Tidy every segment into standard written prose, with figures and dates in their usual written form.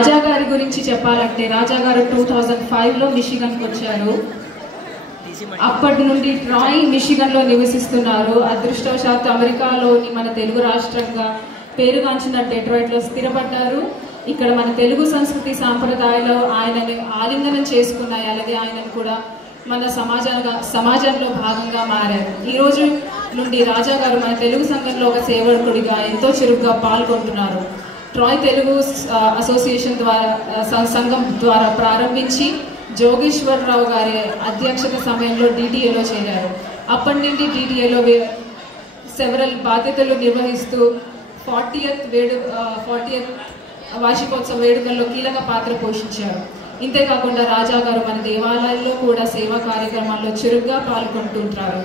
రాజా గారి గురించి చెప్పాలంటే రాజా గారు 2005లో మిషిగన్కి వచ్చారు. అప్పటి నుండి ట్రాయ్ మిషిగన్లో నివసిస్తున్నారు. అదృష్టవశాత్తు అమెరికాలోని మన తెలుగు రాష్ట్రంగా పేరుగాంచిన డెట్రాయిట్లో స్థిరపడ్డారు. ఇక్కడ మన తెలుగు సంస్కృతి సాంప్రదాయాలు ఆయనని ఆలింగనం చేసుకున్నాయి. అలాగే ఆయనను కూడా మన సమాజంలో భాగంగా మారారు. ఈ రోజు నుండి రాజా గారు మన తెలుగు సంఘంలో ఒక సేవకుడిగా ఎంతో చురుగ్గా పాల్గొంటున్నారు. ట్రాయ్ తెలుగు అసోసియేషన్ ద్వారా సంఘం ద్వారా ప్రారంభించి జోగేశ్వరరావు గారి అధ్యక్షత సమయంలో డిటిఏలో చేరారు. అప్పటి నుండి డిటిఏలో సెవరల్ బాధ్యతలు నిర్వహిస్తూ 40th వార్షికోత్సవ వేడుకల్లో కీలక పాత్ర పోషించారు. ఇంతేకాకుండా రాజా గారు మన దేవాలయాల్లో కూడా సేవా కార్యక్రమాల్లో చురుగ్గా పాల్గొంటుంటారు.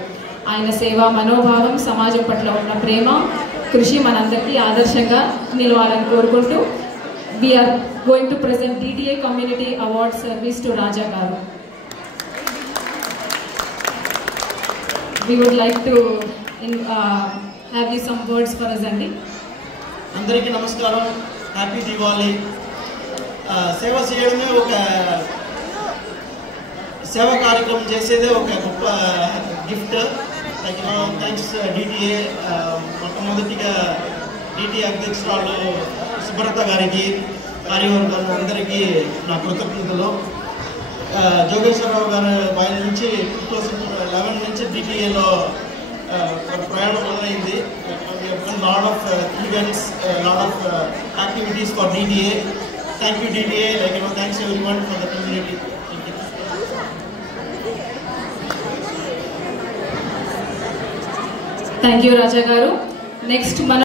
ఆయన సేవా మనోభావం, సమాజం పట్ల ఉన్న ప్రేమ, కృషి మనందరికీ ఆదర్శంగా నిలవాలని కోరుకుంటూ we're going to present DTA community award service to Raja garu. We would like to have you some words for us అండి. అందరికీ నమస్కారం. హ్యాపీ దీపావళి. సేవ చేయడమే ఒక సేవా కార్యక్రమం చేసేదే ఒక గొప్ప గిఫ్ట్. Thanks DTA. మొట్టమొదటిగా DTA అధ్యక్షురాలు సుబ్రత గారికి, కార్యవర్గం అందరికీ నా కృతజ్ఞతలు. జోగేశ్వరరావు గారి వారి నుంచి 2011 నుంచి DTAలో ప్రయాణం మొదలైంది. Lot of events, lot of activities for DTA. Thank you DTA. Thanks everyone for the community. Thank you Raja garu. Next మన